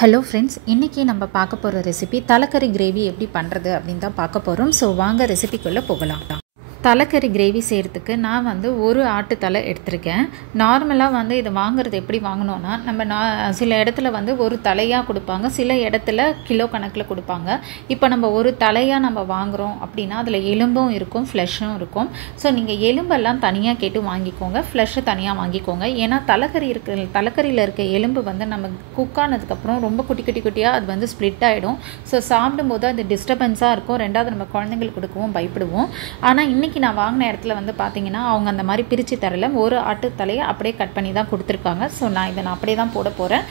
Hello friends, இன்றைக்கி நம்ம பார்க்க போகிற ரெசிபி தலைக்கறி கிரேவி எப்படி பண்ணுறது அப்படின்னு தான் பார்க்க போகிறோம். ஸோ வாங்க ரெசிபிக்குள்ளே போகலாம். தலைக்கறி கிரேவி செய்கிறதுக்கு நான் ஒரு ஆட்டு தலை எடுத்திருக்கேன். நார்மலாக இது வாங்குறது எப்படி வாங்கினோன்னா, நம்ம சில இடத்துல ஒரு தலையாக கொடுப்பாங்க, சில இடத்துல கிலோ கணக்கில் கொடுப்பாங்க. இப்போ நம்ம ஒரு தலையாக நம்ம வாங்குகிறோம் அப்படின்னா அதில் எலும்பும் இருக்கும், ஃப்ளெஷ்ஷும் இருக்கும். ஸோ நீங்கள் எலும்பெல்லாம் தனியாக கேட்டு வாங்கிக்கோங்க, ஃப்ளெஷ்ஷு தனியாக வாங்கிக்கோங்க. ஏன்னா தலைக்கறியில் இருக்க எலும்பு நம்ம குக் ஆனதுக்கப்புறம் ரொம்ப குட்டியாக அது ஸ்ப்ளிட் ஆகிடும். ஸோ சாப்பிடும்போது அது டிஸ்டர்பன்ஸாக இருக்கும். ரெண்டாவது நம்ம குழந்தைங்களுக்கு கொடுக்கவும் பயப்படுவோம். ஆனால் இன்றைக்கி நான் வாங்கின இடத்துல பார்த்தீங்கன்னா அவங்க அந்த மாதிரி பிரித்து தரல, ஒரு ஆட்டு தலையை அப்படியே கட் பண்ணி தான் கொடுத்துருக்காங்க. ஸோ நான் அப்படியே தான் போட போகிறேன்.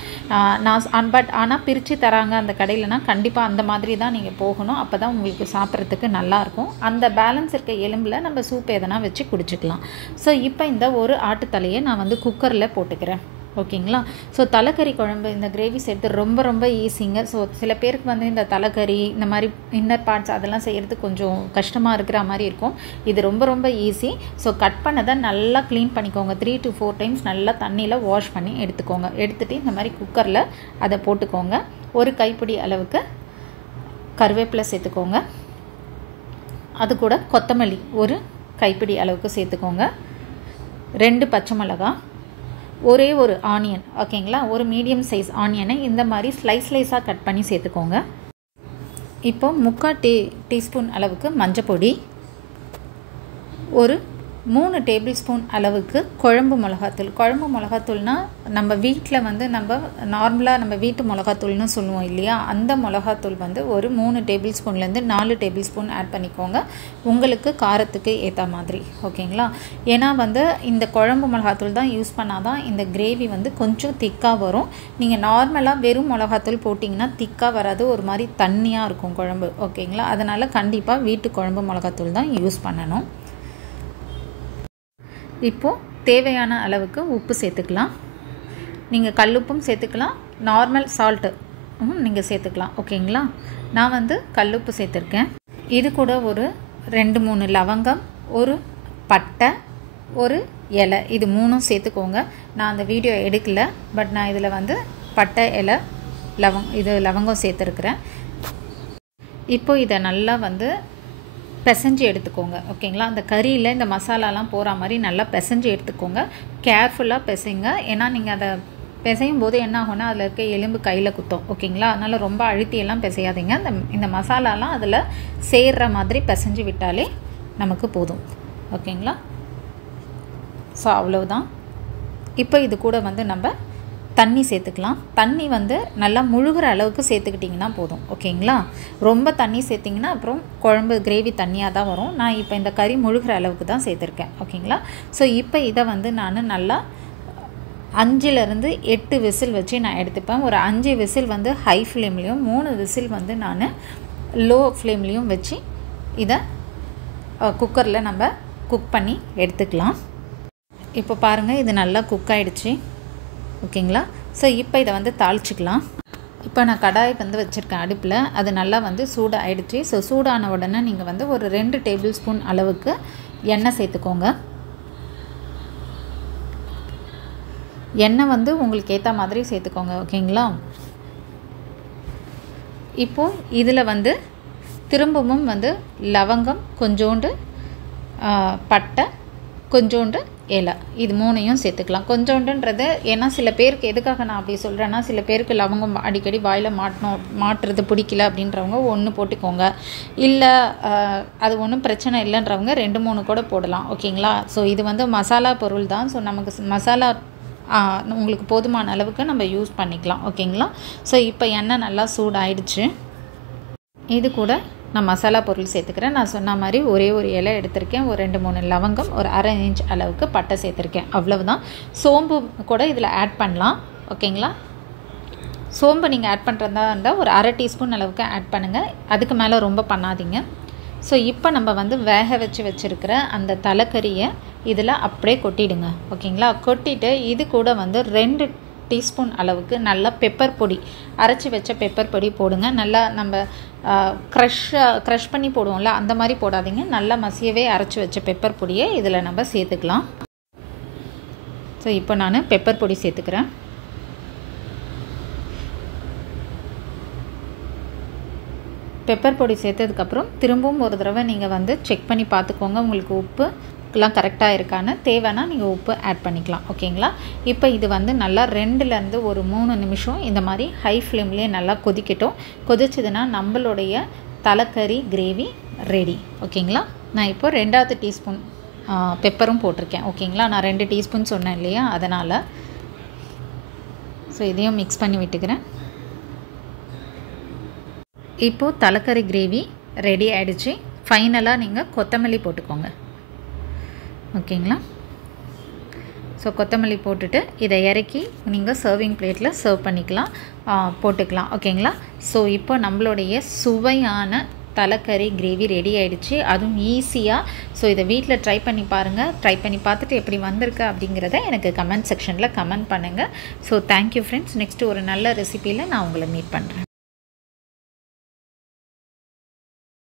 ஆனால் பிரித்து தராங்க அந்த கடையிலனா கண்டிப்பாக அந்த மாதிரி தான் நீங்கள் போகணும். அப்போ தான் உங்களுக்கு சாப்பிட்றதுக்கு நல்லாயிருக்கும். அந்த பேலன்ஸ் இருக்க எலும்பில் நம்ம சூப் எதனா வச்சு குடிச்சிக்கலாம். ஸோ இப்போ இந்த ஒரு ஆட்டு தலையை நான் குக்கரில் போட்டுக்கிறேன். ஓகேங்களா? ஸோ தலைக்கறி குழம்பு இந்த கிரேவி செய்கிறது ரொம்ப ஈஸிங்க. ஸோ சில பேருக்கு இந்த தலைக்கறி இந்த மாதிரி இன்னர் பார்ட்ஸ் அதெல்லாம் செய்கிறதுக்கு கொஞ்சம் கஷ்டமாக இருக்கிற மாதிரி இருக்கும். இது ரொம்ப ஈஸி. ஸோ கட் பண்ணதை நல்லா க்ளீன் பண்ணிக்கோங்க. 3 to 4 டைம்ஸ் நல்லா தண்ணியில் வாஷ் பண்ணி எடுத்துக்கோங்க. எடுத்துகிட்டு இந்த மாதிரி குக்கரில் அதை போட்டுக்கோங்க. ஒரு கைப்பிடி அளவுக்கு கருவேப்பிலை சேர்த்துக்கோங்க. அது கூட கொத்தமல்லி ஒரு கைப்பிடி அளவுக்கு சேர்த்துக்கோங்க. 2 பச்சை மிளகாய், ஒரே ஒரு ஆனியன், ஓகேங்களா? ஒரு மீடியம் சைஸ் ஆனியனை இந்த மாதிரி ஸ்லைஸாக கட் பண்ணி சேர்த்துக்கோங்க. இப்போ 3/4 டீஸ்பூன் அளவுக்கு மஞ்சள் பொடி, ஒரு 3 டேபிள் ஸ்பூன் அளவுக்கு குழம்பு மிளகாத்தூள். குழம்பு மிளகாத்தூள்னால் நம்ம வீட்டில் நம்ம நார்மலாக நம்ம வீட்டு மிளகாத்தூள்னு சொல்லுவோம் இல்லையா, அந்த மிளகாத்தூள் ஒரு 3 டேபிள் ஸ்பூன்லேருந்து 4 டேபிள் ஸ்பூன் ஆட் பண்ணிக்கோங்க, உங்களுக்கு காரத்துக்கு ஏற்ற மாதிரி. ஓகேங்களா? ஏன்னா இந்த குழம்பு மிளகாத்தூள் தான் யூஸ் பண்ணால் தான் இந்த கிரேவி கொஞ்சம் திக்காக வரும். நீங்கள் நார்மலாக வெறும் மிளகாத்தூள் போட்டிங்கன்னா திக்காக வராது, ஒரு மாதிரி தண்ணியாக இருக்கும் குழம்பு. ஓகேங்களா? அதனால் கண்டிப்பாக வீட்டு குழம்பு மிளகாத்தூள் தான் யூஸ் பண்ணணும். இப்போது தேவையான அளவுக்கு உப்பு சேர்த்துக்கலாம். நீங்கள் கல்லுப்பும் சேர்த்துக்கலாம், நார்மல் சால்ட்டு நீங்கள் சேர்த்துக்கலாம். ஓகேங்களா? நான் கல்லுப்பு சேர்த்துருக்கேன். இது கூட ஒரு 2-3 லவங்கம், ஒரு பட்டை, ஒரு இலை, இது 3 சேர்த்துக்கோங்க. நான் அந்த வீடியோ எடுக்கல, பட் நான் இதில் பட்டை, இலை, லவங்கம் சேர்த்துருக்குறேன். இப்போது இதை நல்லா பிசைஞ்சு எடுத்துக்கோங்க. ஓகேங்களா? அந்த கறியில் இந்த மசாலாலாம் போகிற மாதிரி நல்லா பிசைஞ்சு எடுத்துக்கோங்க. கேர்ஃபுல்லாக பிசைங்க. ஏன்னா நீங்கள் அதை பிசையும் போது என்ன ஆகும்னா அதில் இருக்க எலும்பு கையில் குத்தும். ஓகேங்களா? அதனால் ரொம்ப அழுத்தியெல்லாம் பிசையாதீங்க. இந்த மசாலாலாம் அதில் சேர்கிற மாதிரி பிசைஞ்சு விட்டாலே நமக்கு போதும். ஓகேங்களா? ஸோ அவ்வளவுதான். இப்போ இது கூட நம்ம தண்ணி சேர்த்துக்கலாம். தண்ணி நல்லா முழுகிற அளவுக்கு சேர்த்துக்கிட்டிங்கன்னா போதும். ஓகேங்களா? ரொம்ப தண்ணி சேர்த்திங்கன்னா அப்புறம் குழம்பு கிரேவி தண்ணியாக தான் வரும். நான் இப்போ இந்த கறி முழுகிற அளவுக்கு தான் சேர்த்துருக்கேன். ஓகேங்களா? ஸோ இப்போ இதை நான் நல்லா 5லேருந்து 8 விசில் வச்சு நான் எடுத்துப்பேன். ஒரு 5 விசில் ஹை ஃப்ளேம்லேயும் 3 விசில் நான் லோ ஃப்ளேம்லேயும் வச்சு இதை குக்கரில் நம்ம குக் பண்ணி எடுத்துக்கலாம். இப்போ பாருங்கள், இது நல்லா குக் ஆகிடுச்சு. ஓகேங்களா? ஸோ இப்போ இதை தாளிச்சிக்கலாம். இப்போ நான் கடாய் வச்சுருக்கேன் அடுப்பில். அது நல்லா சூடாகிடுச்சு. ஸோ சூடான உடனே நீங்கள் ஒரு 2 டேபிள் ஸ்பூன் அளவுக்கு எண்ணெய் சேர்த்துக்கோங்க. எண்ணெய் உங்களுக்கு ஏற்ற மாதிரி சேர்த்துக்கோங்க. ஓகேங்களா? இப்போது இதில் திரும்பவும் லவங்கம் கொஞ்சோண்டு, பட்டை கொஞ்சோண்டு, இலை, இது 3ஐயும் சேர்த்துக்கலாம். கொஞ்சோண்டுன்றது ஏன்னா சில பேருக்கு எதுக்காக நான் அப்படி சொல்கிறேன்னா, சில பேருக்கு லவங்கம் அடிக்கடி வாயில் மாட்டுறது பிடிக்கல அப்படின்றவங்க 1 போட்டுக்கோங்க. இல்லை அது ஒன்றும் பிரச்சனை இல்லைன்றவங்க 2-3 கூட போடலாம். ஓகேங்களா? ஸோ இது மசாலா பொருள் தான். ஸோ நமக்கு மசாலா உங்களுக்கு போதுமான அளவுக்கு நம்ம யூஸ் பண்ணிக்கலாம். ஓகேங்களா? ஸோ இப்போ எண்ணெய் நல்லா சூடாயிடுச்சு. இது கூட நான் மசாலா பொருள் சேர்த்துக்கிறேன். நான் சொன்ன மாதிரி ஒரே ஒரு இலை எடுத்திருக்கேன், ஒரு 2-3 லவங்கம், ஒரு 1/2 இன்ச் அளவுக்கு பட்டை சேர்த்துருக்கேன். அவ்வளவுதான். சோம்பு கூட இதில் ஆட் பண்ணலாம். ஓகேங்களா? சோம்பு நீங்கள் ஆட் பண்ணுறதா இருந்தால் ஒரு 1/2 டீஸ்பூன் அளவுக்கு ஆட் பண்ணுங்கள். அதுக்கு மேலே ரொம்ப பண்ணாதீங்க. ஸோ இப்போ நம்ம வேக வச்சுருக்கிற அந்த தலைக்கறியை இதில் அப்படியே கொட்டிடுங்க. ஓகேங்களா? கொட்டிட்டு இது கூட 2 டீஸ்பூன் அளவுக்கு நல்லா பெப்பர் பொடி, அரைச்சி வச்ச பெப்பர் பொடி போடுங்க. நல்லா நம்ம க்ரஷ் பண்ணி போடுவோம்ல, அந்த மாதிரி போடாதீங்க. நல்லா மசியவே அரைச்சி வச்ச பெப்பர் பொடியை இதில் நம்ம சேர்த்துக்கலாம். ஸோ இப்போ நான் பெப்பர் பொடி சேர்த்துக்கிறேன். பெப்பர் பொடி சேர்த்ததுக்கப்புறம் திரும்பவும் ஒரு தடவை நீங்கள் வந்து செக் பண்ணி பார்த்துக்கோங்க, உங்களுக்கு உப்பு எல்லாம் கரெக்டாக இருக்கான்னு. தேவைன்னா நீங்கள் உப்பு ஆட் பண்ணிக்கலாம். ஓகேங்களா? இப்போ இது வந்து நல்லா 2லேருந்து ஒரு 3 நிமிஷம் இந்த மாதிரி ஹை ஃப்ளேம்லேயே நல்லா கொதிக்கட்டும். கொதிச்சதுன்னா நம்மளுடைய தலைக்கறி கிரேவி ரெடி. ஓகேங்களா? நான் இப்போ 2வது டீஸ்பூன் பெப்பரும் போட்டிருக்கேன். ஓகேங்களா? நான் 2 டீஸ்பூன் சொன்னேன் இல்லையா, அதனால். ஸோ இதையும் மிக்ஸ் பண்ணி விட்டுக்கிறேன். இப்போது தலைக்கறி கிரேவி ரெடி ஆகிடுச்சு. ஃபைனலாக நீங்கள் கொத்தமல்லி போட்டுக்கோங்க. ஓகேங்களா? ஸோ கொத்தமல்லி போட்டுட்டு இதை இறக்கி நீங்கள் சர்விங் பிளேட்டில் சர்வ் பண்ணிக்கலாம், போட்டுக்கலாம். ஓகேங்களா? ஸோ இப்போ நம்மளுடைய சுவையான தலைக்கறி கிரேவி ரெடி ஆகிடுச்சு, அதுவும் ஈஸியாக. ஸோ இதை வீட்டில் ட்ரை பண்ணி பாருங்கள். ட்ரை பண்ணி பார்த்துட்டு எப்படி வந்திருக்கு அப்படிங்கிறத எனக்கு கமெண்ட் செக்ஷனில் கமெண்ட் பண்ணுங்கள். So thank you friends. நெக்ஸ்ட்டு ஒரு நல்ல ரெசிபியில் நான் உங்களை மீட் பண்ணுறேன்.